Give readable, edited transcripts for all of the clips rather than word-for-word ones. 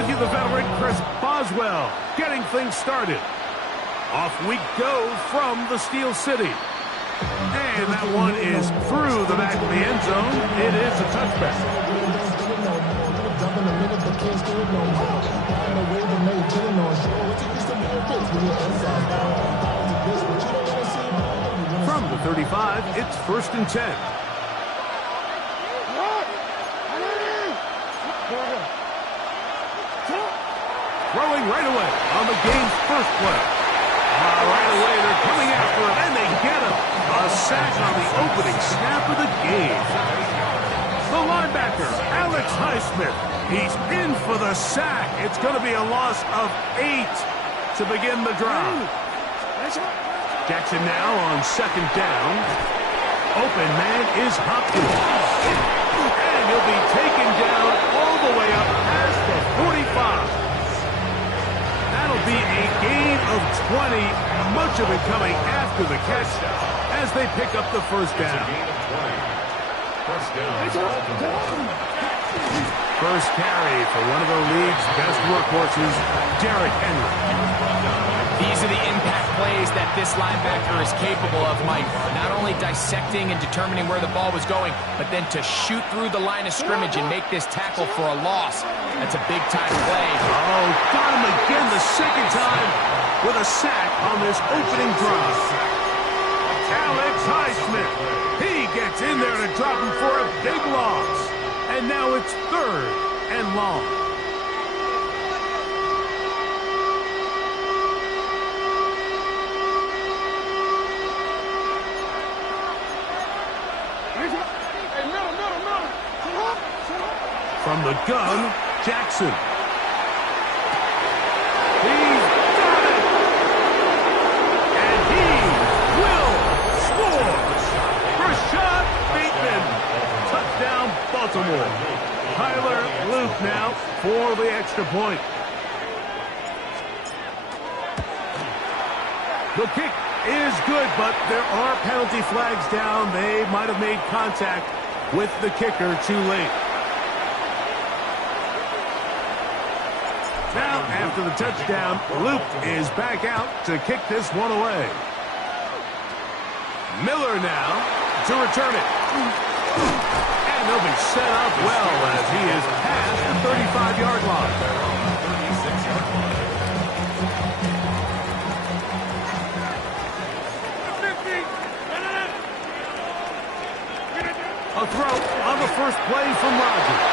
with you, the veteran Chris Boswell, getting things started. Off we go from the Steel City. And that one is through the back of the end zone. It is a touchback. From the 35, it's 1st and 10. Throwing right away on the game's first play. Right away, they're coming after him, and they get him. A sack on the opening snap of the game. The linebacker, Alex Highsmith. He's in for the sack. It's going to be a loss of 8 to begin the drive. Jackson now on 2nd down. Open man is Hopkins. And he'll be taken down all the way up past the 45. That'll be a gain of 20, much of it coming after the catch as they pick up the 1st down. First carry for one of the league's best workhorses, Derrick Henry. These are the impact plays that this linebacker is capable of, Mike. Not only dissecting and determining where the ball was going, but then to shoot through the line of scrimmage and make this tackle for a loss. That's a big-time play. Oh, got him again the 2nd time with a sack on this opening drive. Alex Highsmith. He gets in there to drop him for a big loss. And now it's 3rd and long. From the gun, Jackson. He's got it! And he will score! Rashad Bateman. Touchdown, Baltimore. Tyler Luke now for the extra point. The kick is good, but there are penalty flags down. They might have made contact with the kicker too late. Now, after the touchdown, Luke is back out to kick this one away. Miller now to return it. And they'll be set up well as he is past the 35-yard line. A throw on the first play from Rodgers.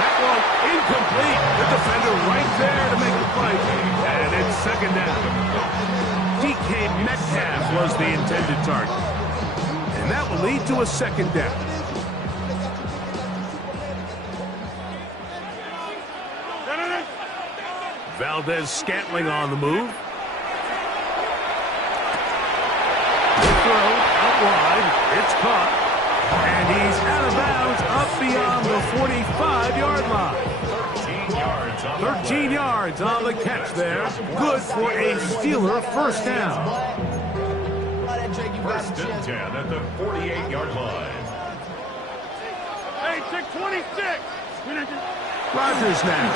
That one incomplete. The defender right there to make the play. And it's 2nd down. DK Metcalf was the intended target. And that will lead to a 2nd down. Valdez-Scantling on the move. The throw out wide. It's caught. And he's out of bounds up beyond the 45-yard line. 13 yards on the catch there. Good for a Steeler 1st down. 1st and 10 at the 48-yard line. Hey, check 26. Rodgers now.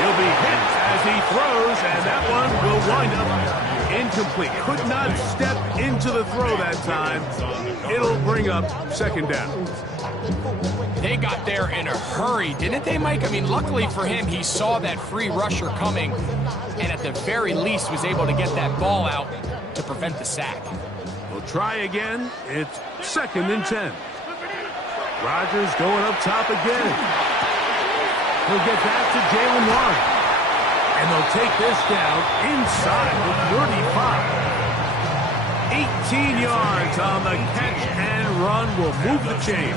He'll be hit as he throws, and that one will wind up incomplete. Could not step into the throw that time. It'll bring up 2nd down. They got there in a hurry, didn't they, Mike? I mean, luckily for him, he saw that free rusher coming and at the very least was able to get that ball out to prevent the sack. We'll try again. It's 2nd and 10. Rodgers going up top again. He'll get back to Jalen Warren. And they'll take this down inside the 35. 18 yards on the catch and run will move the chains.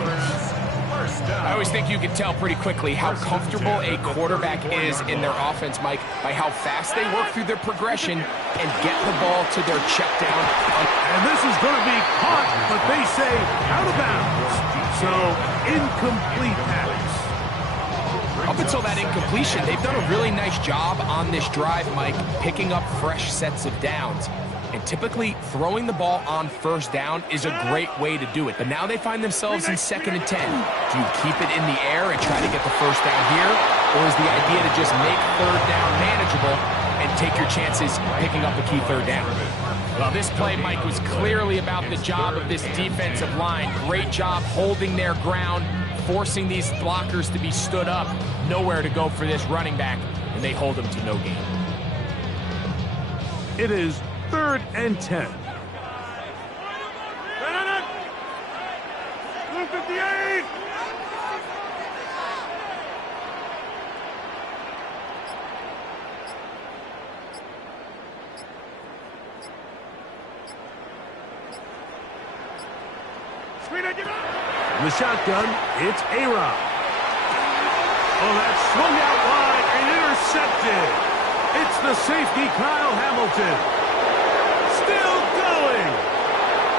I always think you can tell pretty quickly how comfortable a quarterback is in their offense, Mike, by how fast they work through their progression and get the ball to their check down. And this is going to be caught, but they say out of bounds. So, incomplete pass. Up until that incompletion, they've done a really nice job on this drive, Mike, picking up fresh sets of downs. And typically, throwing the ball on first down is a great way to do it. But now they find themselves in 2nd and 10. Do you keep it in the air and try to get the first down here? Or is the idea to just make 3rd down manageable and take your chances picking up a key 3rd down? Well, this play, Mike, was clearly about the job of this defensive line. Great job holding their ground, forcing these blockers to be stood up. Nowhere to go for this running back, and they hold him to no gain. It is 3rd and 10. 158! In the shotgun, it's A-Rod. Oh, that's swung out wide and intercepted. It's the safety, Kyle Hamilton. Still going.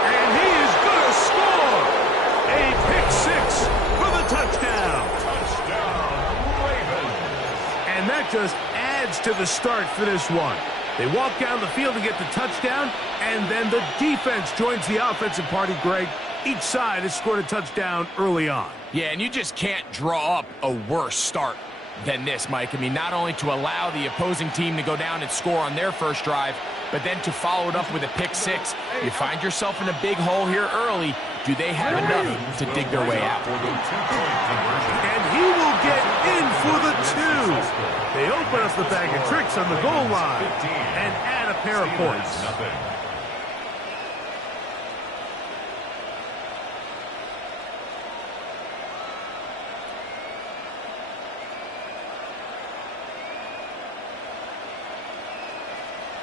And he is going to score. A pick 6 for the touchdown. Touchdown, Ravens. And that just adds to the start for this one. They walk down the field to get the touchdown, and then the defense joins the offensive party, Greg. Each side has scored a touchdown early on. Yeah, and you just can't draw up a worse start than this, Mike. I mean, not only to allow the opposing team to go down and score on their first drive, but then to follow it up with a pick 6. You find yourself in a big hole here early. Do they have enough to dig their way out? And he will get in for the 2. They open up the bag of tricks on the goal line and add a pair of points.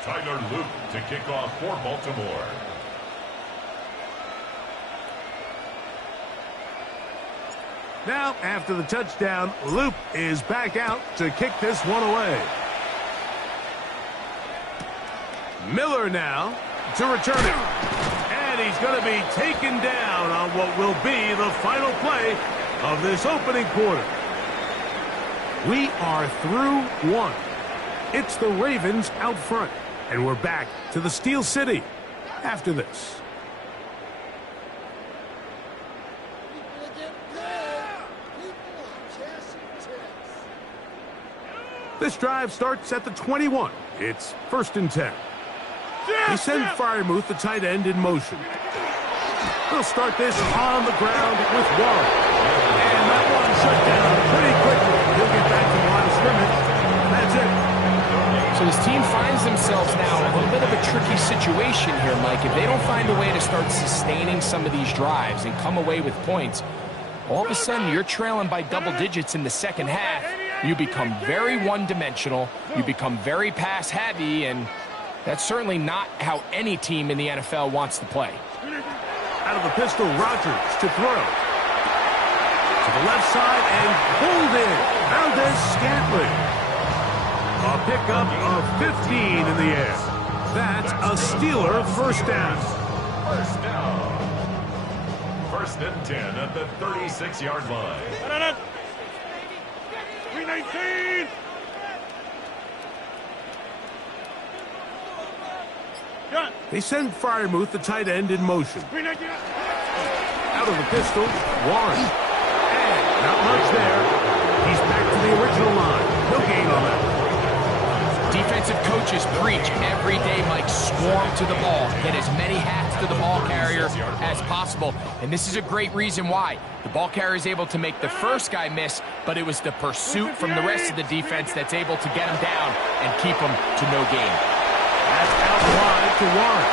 Tyler Luke to kick off for Baltimore. Now, after the touchdown, Loop is back out to kick this one away. Miller now to return it. And he's going to be taken down on what will be the final play of this opening quarter. We are through one. It's the Ravens out front. And we're back to the Steel City after this. This drive starts at the 21. It's 1st and 10. They send Freiermuth, the tight end, in motion. They'll start this on the ground with one. And that one shut down pretty quickly. He'll get back to the line of scrimmage. That's it. So this team finds themselves now in a little bit of a tricky situation here, Mike. If they don't find a way to start sustaining some of these drives and come away with points, all of a sudden you're trailing by double digits in the second half. You become very one-dimensional. You become very pass-heavy, and that's certainly not how any team in the NFL wants to play. Out of the pistol, Rodgers to throw. To the left side and pulled in. Valdez-Scantling. A pickup of 15 in the air. That's a Steeler first down. First down. 1st and 10 at the 36-yard line. 319! They send Freiermuth, the tight end, in motion. 319! Out of the pistol, Warren. And not much there. He's back to the original line. No gain on that. Defensive coaches preach every day, Mike, swarm to the ball. Get as many hats to the ball carrier as possible. And this is a great reason why. The ball carrier is able to make the first guy miss, but it was the pursuit from the rest of the defense that's able to get him down and keep him to no gain. That's out wide to Warren.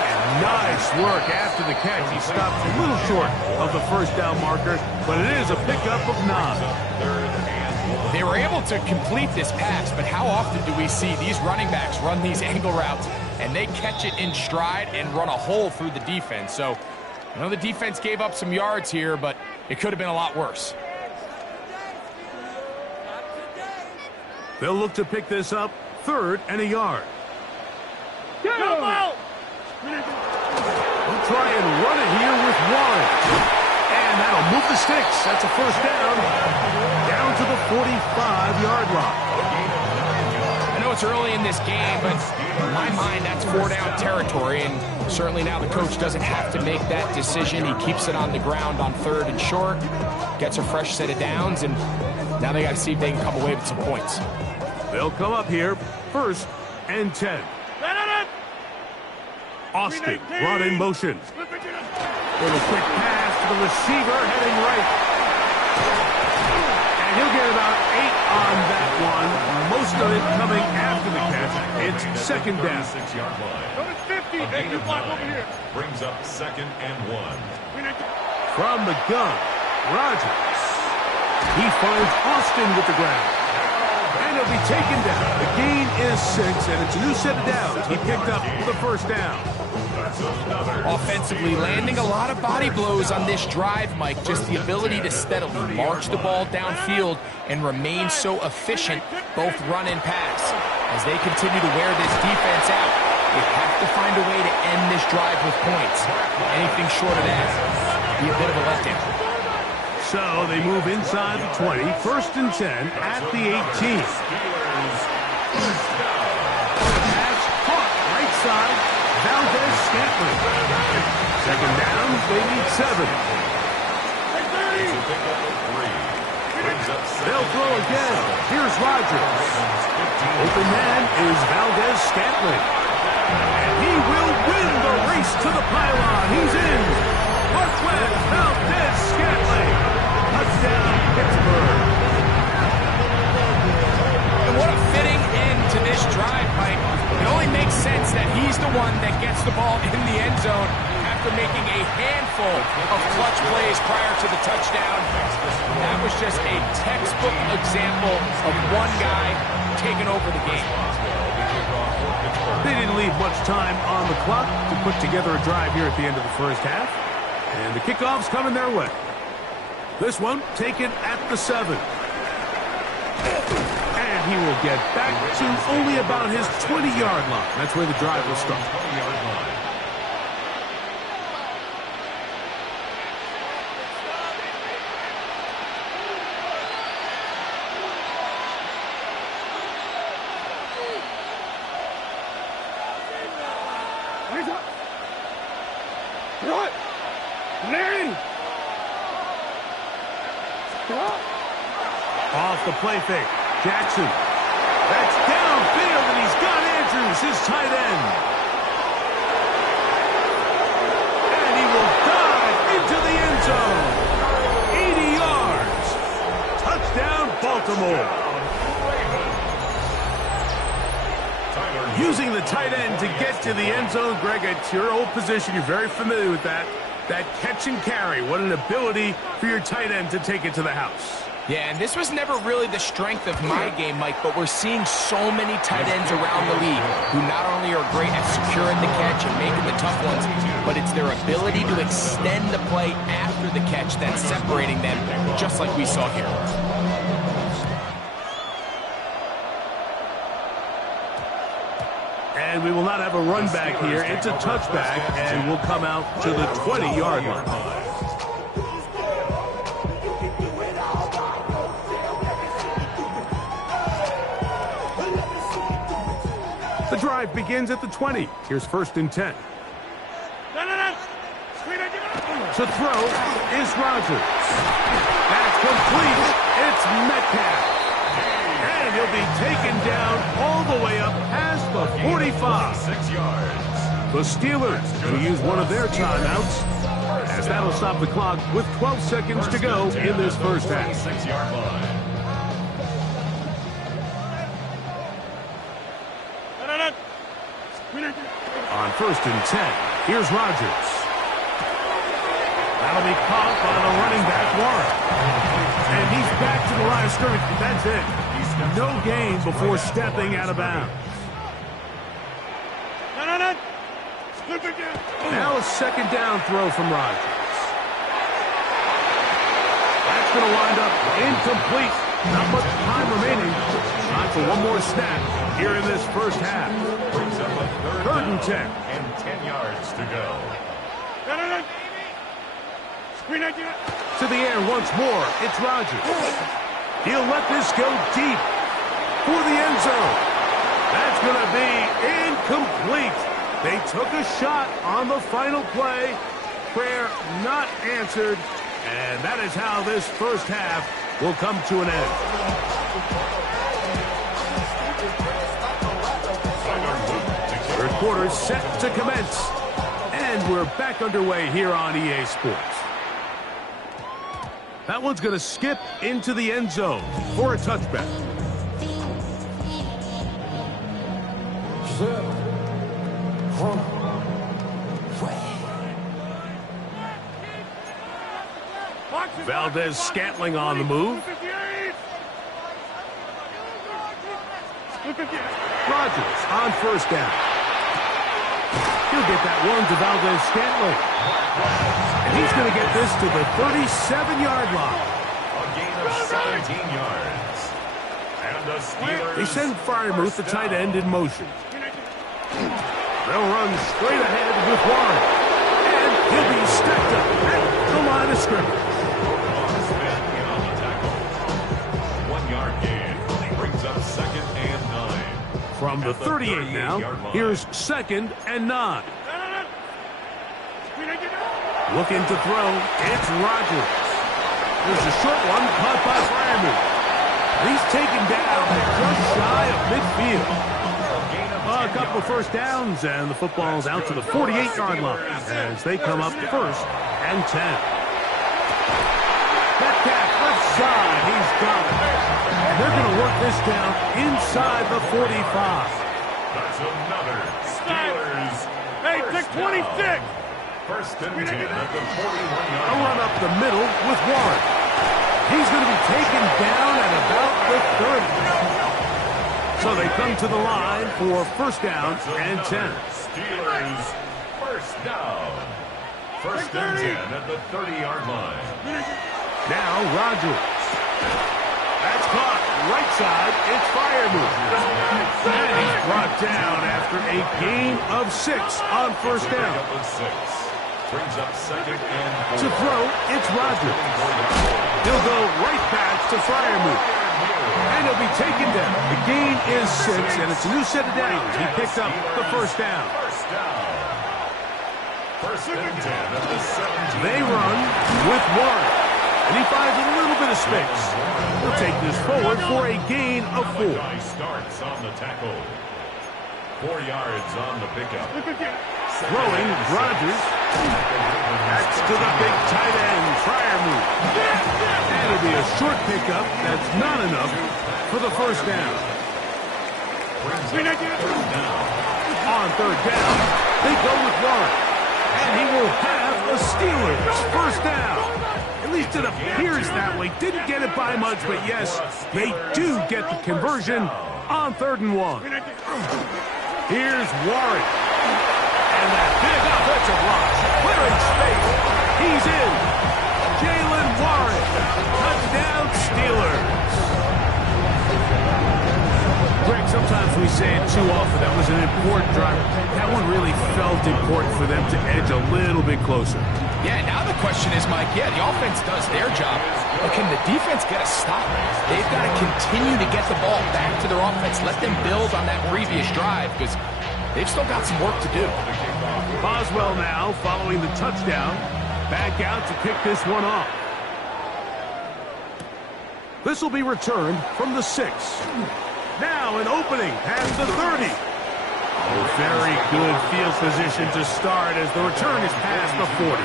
And nice work after the catch. He stopped a little short of the first down marker, but it is a pickup of 9. They were able to complete this pass, but how often do we see these running backs run these angle routes and they catch it in stride and run a hole through the defense? So, I know the defense gave up some yards here, but it could have been a lot worse. They'll look to pick this up 3rd and a yard. Go! We'll try and run it here with Warren. And that'll move the sticks. That's a first down. Down to the 45-yard line. I know it's early in this game, but in my mind, that's 4-down territory, and certainly now the coach doesn't have to make that decision. He keeps it on the ground on 3rd and short, gets a fresh set of downs, and now they got to see if they can come away with some points. They'll come up here, 1st and 10. Austin brought in motion. Little quick pass to the receiver, heading right. And he'll get about 8 on that one. Most of it coming after the catch. It's 2nd down. 6-yard line. Number 50. Hey, you block over here. Brings up 2nd and 1. From the gun, Rodgers. He finds Austin with the ground. And he'll be taken down. The gain is 6, and it's a new set of downs. He picked up the 1st down. Offensively, landing a lot of body blows on this drive, Mike. Just the ability to steadily march the ball downfield and remain so efficient, both run and pass. As they continue to wear this defense out, they have to find a way to end this drive with points. Anything short of that would be a bit of a letdown. So they move inside the 20, 1st and 10 at the 18. Pass caught right side, Valdez-Scantling. 2nd down, they need 7. They'll throw again. Here's Rodgers. Open man is Valdez-Scantling. And he will win the race to the pylon. He's in. Marquez Valdez-Scantling. Touchdown, Pittsburgh. And what a fitting end to this drive, Mike. It only makes sense that he's the one that gets the ball in the end zone after making a handful of clutch plays prior to the touchdown. That was just a textbook example of one guy taking over the game. They didn't leave much time on the clock to put together a drive here at the end of the 1st half. And the kickoff's coming their way. This one taken at the 7. And he will get back to only about his 20-yard line. That's where the drive will start. 20-yard line. Off the play fake. Jackson. That's downfield, and he's got Andrews, his tight end. And he will dive into the end zone. 80 yards. Touchdown, Baltimore. Using the tight end to get to the end zone, Greg, it's your old position. You're very familiar with that. That catch and carry. What an ability for your tight end to take it to the house. Yeah, and this was never really the strength of my game, Mike, but we're seeing so many tight ends around the league who not only are great at securing the catch and making the tough ones, but it's their ability to extend the play after the catch that's separating them, just like we saw here. And we will not have a run back here. It's a touchback, and we'll come out to the 20-yard line. The drive begins at the 20. Here's 1st and 10. To throw is Rodgers. That's complete. It's Metcalf. And he'll be taken down all the way up past the 45. 6 yards. The Steelers will use one of their timeouts, as that'll stop the clock with 12 seconds to go in this 1st half. 6-yard line. On 1st and 10, here's Rodgers. That'll be caught by the running back, Warren. And he's back to the line of scrimmage, but that's it. No gain before stepping out of bounds. Now a 2nd down throw from Rodgers. That's going to wind up incomplete. Not much time remaining. Time for one more snap here in this 1st half. Brings up a 3rd and 10. And 10 yards to go. To the air once more. It's Rodgers. He'll let this go deep for the end zone. That's going to be incomplete. They took a shot on the final play. Prayer not answered. And that is how this first half will come to an end. Third quarter set to commence. And we're back underway here on EA Sports. That one's going to skip into the end zone for a touchback. Valdez-Scantling on the move. Rodgers on first down. He'll get that one to Valdez-Scantling. And he's going to get this to the 37-yard line. A gain of 17 yards. And the Steelers. They send Freiermuth, the tight end, in motion. They'll run straight ahead with Warren. And he'll be stepped up at the line of scrimmage. On the tackle. 1 yard gain. Brings up 2nd and 9. From the 38 now, here's 2nd and 9. Looking to throw, it's Rodgers. There's a short one caught by Freiermuth. He's taken down just shy of midfield. A couple of first downs, and the football's out to the 48-yard line as they come up 1st and 10. Metcalf left side, he's got it. And they're going to work this down inside the 45. That's another Steelers. Hey, take 26. 1st and 10 at the 41-yard A run up the middle with Warren. He's going to be taken down at about the 30. So they come to the line for 1st down and 10. Steelers 1st down. 1st and 10 at the 30-yard line. Now Rodgers. That's caught. Right side, it's Freiermuth. And he's brought down after a gain of 6 on 1st down. Brings up 2nd and 4. To throw, it's Rodgers. He'll go right back to Freiermuth. And he'll be taken down. The gain is 6, and it's a new set of downs. He picked up the 1st down. 1st and 10 at the 17. They run with Warren. And he finds a little bit of space. He'll take this forward for a gain of 4. Starts on the tackle. 4 yards on the pickup. Throwing, Rodgers. That's to the big tight end, Freiermuth. And it'll be a short pickup. That's not enough for the 1st down. On 3rd down, they go with Warren. And he will have the Steelers 1st down. At least it appears that way. Didn't get it by much, but yes, they do get the conversion on 3rd and 1. Here's Warren. And that big offensive launch. Clearing space. He's in. Jalen Warren. Touchdown Steelers. Greg, sometimes we say it too often. That was an important drive. That one really felt important for them to edge a little bit closer. Yeah, now the question is, Mike, yeah, the offense does their job, but can the defense get a stop? They've got to continue to get the ball back to their offense. Let them build on that previous drive because they've still got some work to do. Boswell now following the touchdown. Back out to kick this one off. This will be returned from the 6. Now an opening past the 30. A very good field position to start as the return is past the 40.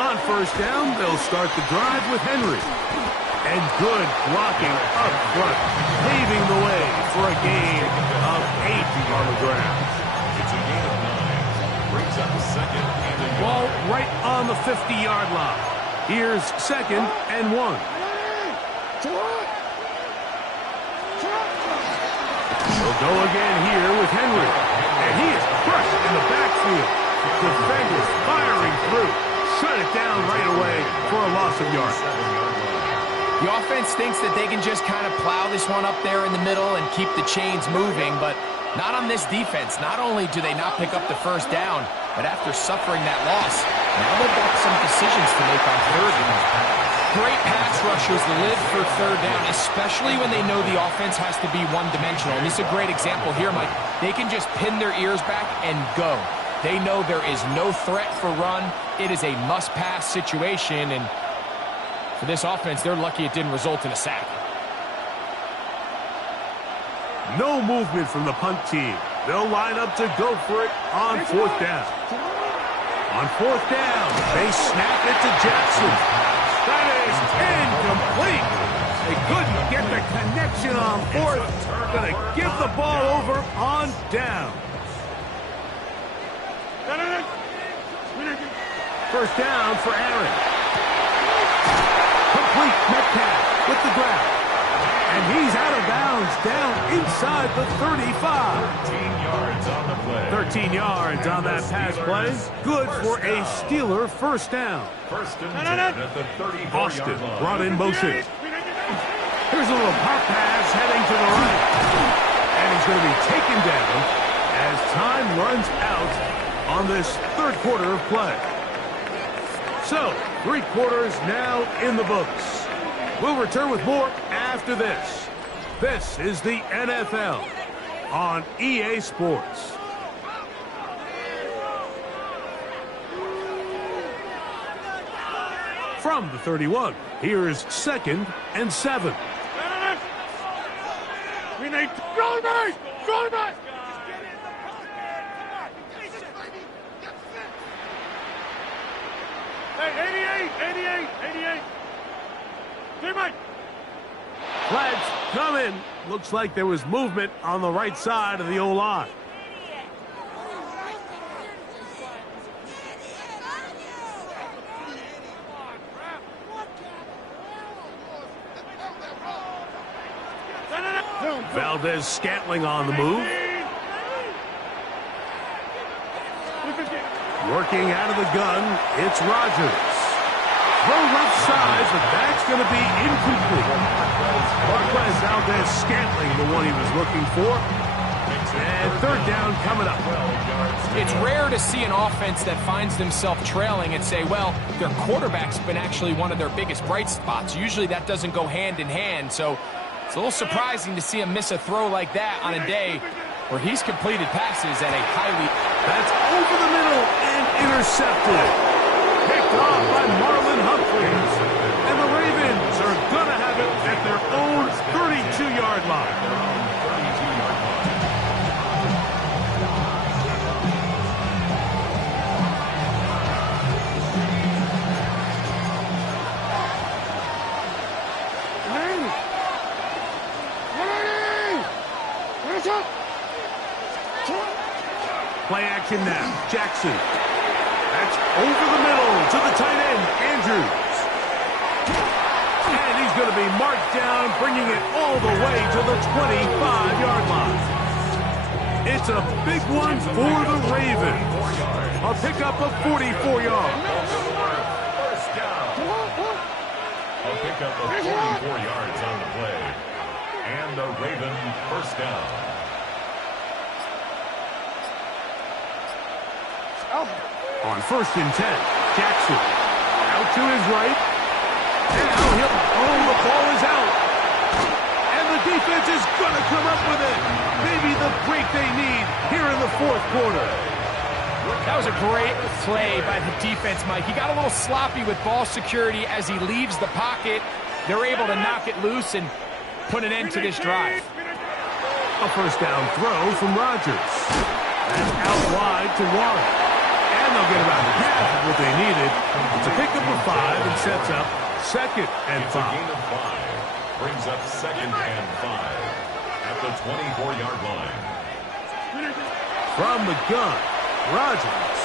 On 1st down, they'll start the drive with Henry. And good blocking up front, paving the way for a gain of 8 on the ground. It's a gain of 9. Brings up 2nd and 1. Ball right on the 50-yard line. Here's 2nd and 1. They'll go again here with Henry. And he is crushed in the backfield. Defenders firing through. Shut it down right away for a loss of yards. The offense thinks that they can just kind of plow this one up there in the middle and keep the chains moving, but Not on this defense. Not only do they not pick up the first down, but after suffering that loss, now they've got some decisions to make on third down. Great pass rushers live for third down, especially when they know the offense has to be one-dimensional. And this is a great example here, Mike. They can just pin their ears back and go. They know there is no threat for run. It is a must-pass situation, and for this offense, they're lucky it didn't result in a sack. No movement from the punt team. They'll line up to go for it on fourth down. On fourth down, they snap it to Jackson. That is incomplete. They couldn't get the connection on fourth. Going to give the ball over on down. First down for Aaron. Complete. Metcalf with the grab. And he's out of bounds down inside the 35. 13 yards on the play. 13 yards on that pass play. Good for a Steeler first down. First and 10 at the 34-yard Austin line. brought in motion. Here's a little pop pass heading to the right. And he's going to be taken down as time runs out on this third quarter of play. So, 3 quarters now in the books. We'll return with more after this. This is the NFL on EA Sports. From the 31, here's 2nd and 7. We need goal back! Goal back! Hey, 88! Teammate! Flags coming. Looks like there was movement on the right side of the O-line. Valdez-Scantling on the move. Working out of the gun, it's Rodgers. Throw left side, but that's going to be incomplete. Marquez Valdez-Scantling, the one he was looking for. And third down coming up. It's rare to see an offense that finds themselves trailing and say, well, their quarterback's been actually one of their biggest bright spots. Usually that doesn't go hand in hand, so it's a little surprising to see him miss a throw like that on a day where he's completed passes at a highly... That's over the middle and intercepted. Picked off by Marlon Humphrey. And the Ravens are going to have it at their own 32-yard line. Play action now. Jackson. That's over the middle to the tight end, Andrews. And he's going to be marked down, bringing it all the way to the 25-yard line. It's a big one for the Ravens. A pickup of 44 yards. First down. A pickup of 44 yards on the play. And the Raven first down. On 1st and 10, Jackson out to his right. Now the ball is out. And the defense is going to come up with it. Maybe the break they need here in the fourth quarter. That was a great play by the defense, Mike. He got a little sloppy with ball security as he leaves the pocket. They're able to knock it loose and put an end to this drive. A first down throw from Rodgers. That's out wide to Warren. And they'll get about half of what they needed. It's a pickup of 5 and sets up 2nd and 5. It's a gain of 5. Brings up 2nd and 5 at the 24-yard line. From the gun, Rodgers.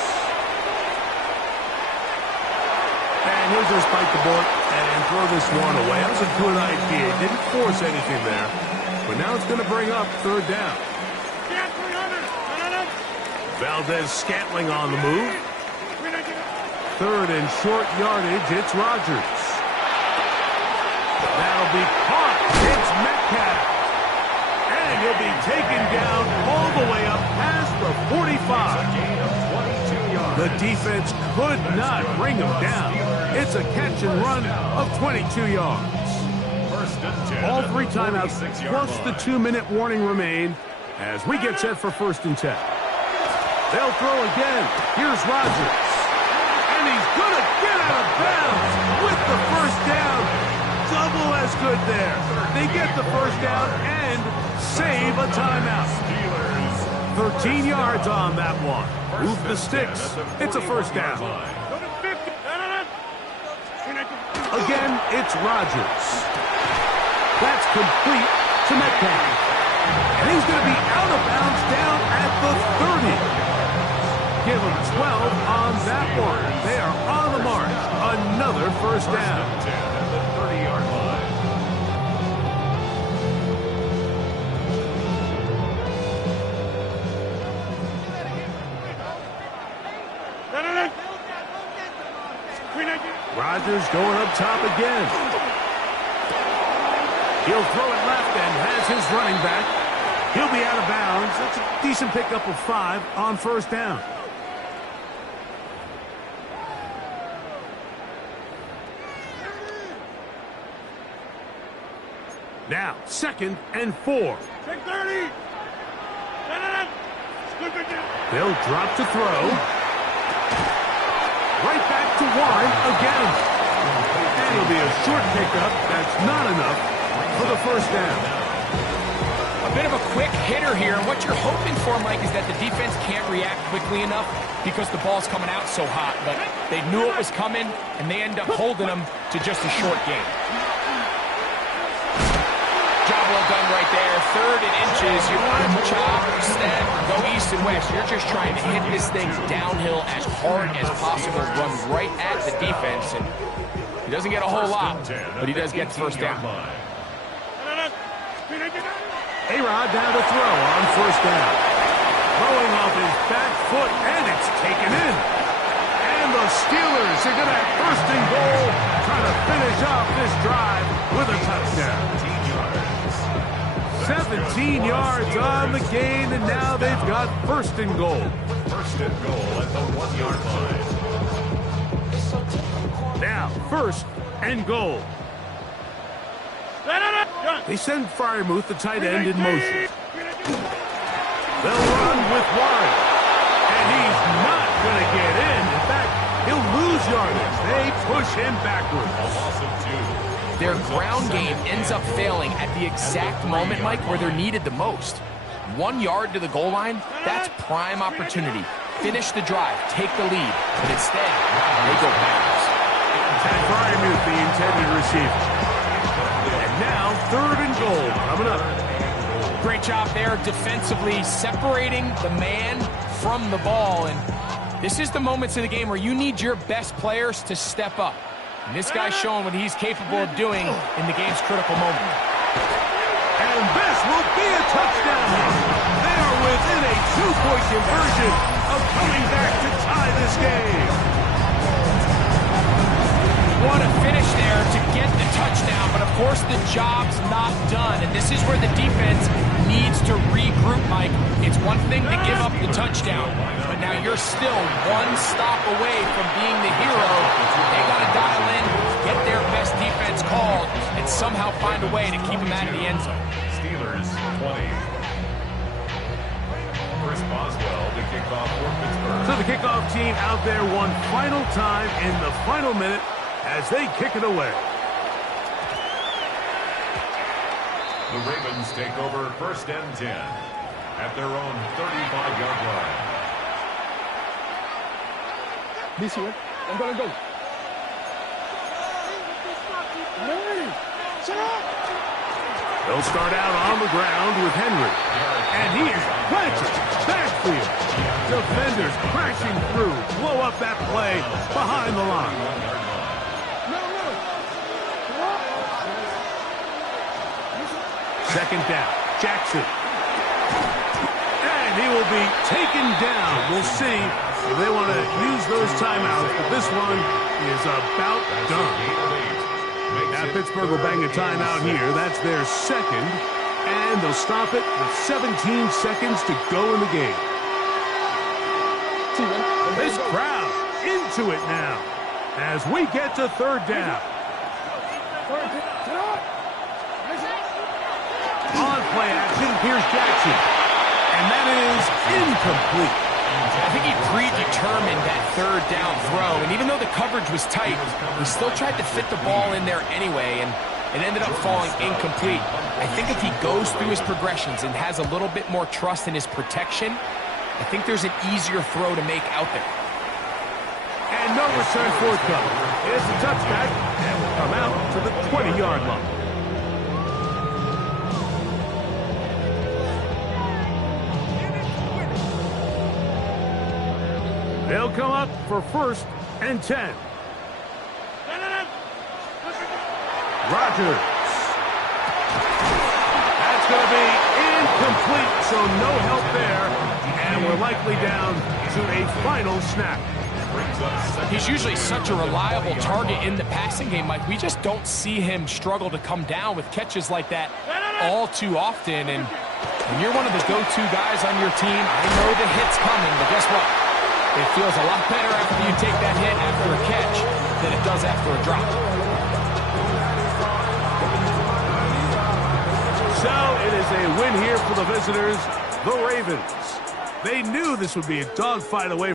And he'll just bite the bullet and throw this one away. That was a good idea. Didn't force anything there. But now it's going to bring up third down. Valdez-Scantling on the move. Third and short yardage, it's Rodgers. That'll be caught. It's Metcalf. And he'll be taken down all the way up past the 45. Gain of 22 yards. The defense could not bring him down. It's a catch and run of 22 yards. First and 10. All three timeouts 46-yard plus the line. 2-minute warning remain as we get set for first and 10. They'll throw again. Here's Rodgers. And he's going to get out of bounds with the first down. Double as good there. They get the first down and save a timeout. 13 yards on that one. Move the sticks. It's a first down. Again, it's Rodgers. That's complete to Metcalf. And he's going to be out of bounds down at the 30. Give him 12 on that one. They are on the march. Another first down. 10 at the 30-yard line. Rodgers going up top again. He'll throw it left and has his running back. He'll be out of bounds. That's a decent pickup of 5 on first down. Now, 2nd and 4. Take 30. They'll drop to throw. Right back to Warren again. And it'll be a short pickup. That's not enough for the first down. A bit of a quick hitter here. What you're hoping for, Mike, is that the defense can't react quickly enough because the ball's coming out so hot. But they knew it was coming, and they end up holding them to just a short game. Job well done right there. 3rd and inches. You want to chop, snap, go east and west. You're just trying to hit this thing downhill as hard as possible. Run right at the defense. And he doesn't get a whole lot, but he does get the first down. A-Rod down to throw on first down. Throwing off his back foot, and it's taken in. And the Steelers are going to have first and goal, trying to finish off this drive with a touchdown. 17 yards on the gain, and now they've got first and goal. First and goal at the 1-yard line. Now, first and goal. They send Freiermuth, the tight end, in motion. They'll run with Warren. And he's not going to get in. In fact, he'll lose yardage. They push him backwards. A loss of 2. Their ground game ends up failing at the exact moment, Mike, where they're needed the most. 1 yard to the goal line, that's prime opportunity. Finish the drive, take the lead, but instead, they go backwards. Tad Freiermuth, the intended receiver. And now, 3rd and goal coming up. Great job there defensively, separating the man from the ball. And this is the moments of the game where you need your best players to step up. And this guy's showing what he's capable of doing in the game's critical moment. And this will be a touchdown. They are within a 2-point conversion of coming back to tie this game. Want to finish there to get the touchdown, but of course the job's not done. And this is where the defense needs to regroup, Mike. It's one thing to give up the touchdown, but now you're still one stop away from being the hero. They got to dial in, get their best defense called, and somehow find a way to keep them out of the end zone. Steelers 20. Chris Boswell to kick off for Pittsburgh. So the kickoff team out there one final time in the final minute as they kick it away. The Ravens take over first and 10 at their own 35-yard line. This way. I'm going to go. They'll start out on the ground with Henry. And he is planted. Backfield. Defenders crashing through. Blow up that play behind the line. Second down. Jackson. And he will be taken down. We'll see if they want to use those timeouts, but this one is about done. Now Pittsburgh will bang a timeout here. That's their second. And they'll stop it with 17 seconds to go in the game. This crowd into it now as we get to third down. On play action, here's Jackson. And that is incomplete. I think he predetermined that third down throw, and even though the coverage was tight, he still tried to fit the ball in there anyway, and it ended up falling incomplete. I think if he goes through his progressions and has a little bit more trust in his protection, I think there's an easier throw to make out there. And no return forthcoming. It's a touchback, and will come out to the 20-yard line. They'll come up for 1st and 10. Rodgers. That's going to be incomplete, so no help there. And we're likely down to a final snap. He's usually such a reliable target in the passing game, Mike. We just don't see him struggle to come down with catches like that all too often. And when you're one of the go-to guys on your team, I know the hit's coming, but guess what? It feels a lot better after you take that hit after a catch than it does after a drop. So it is a win here for the visitors, the Ravens. They knew this would be a dogfight away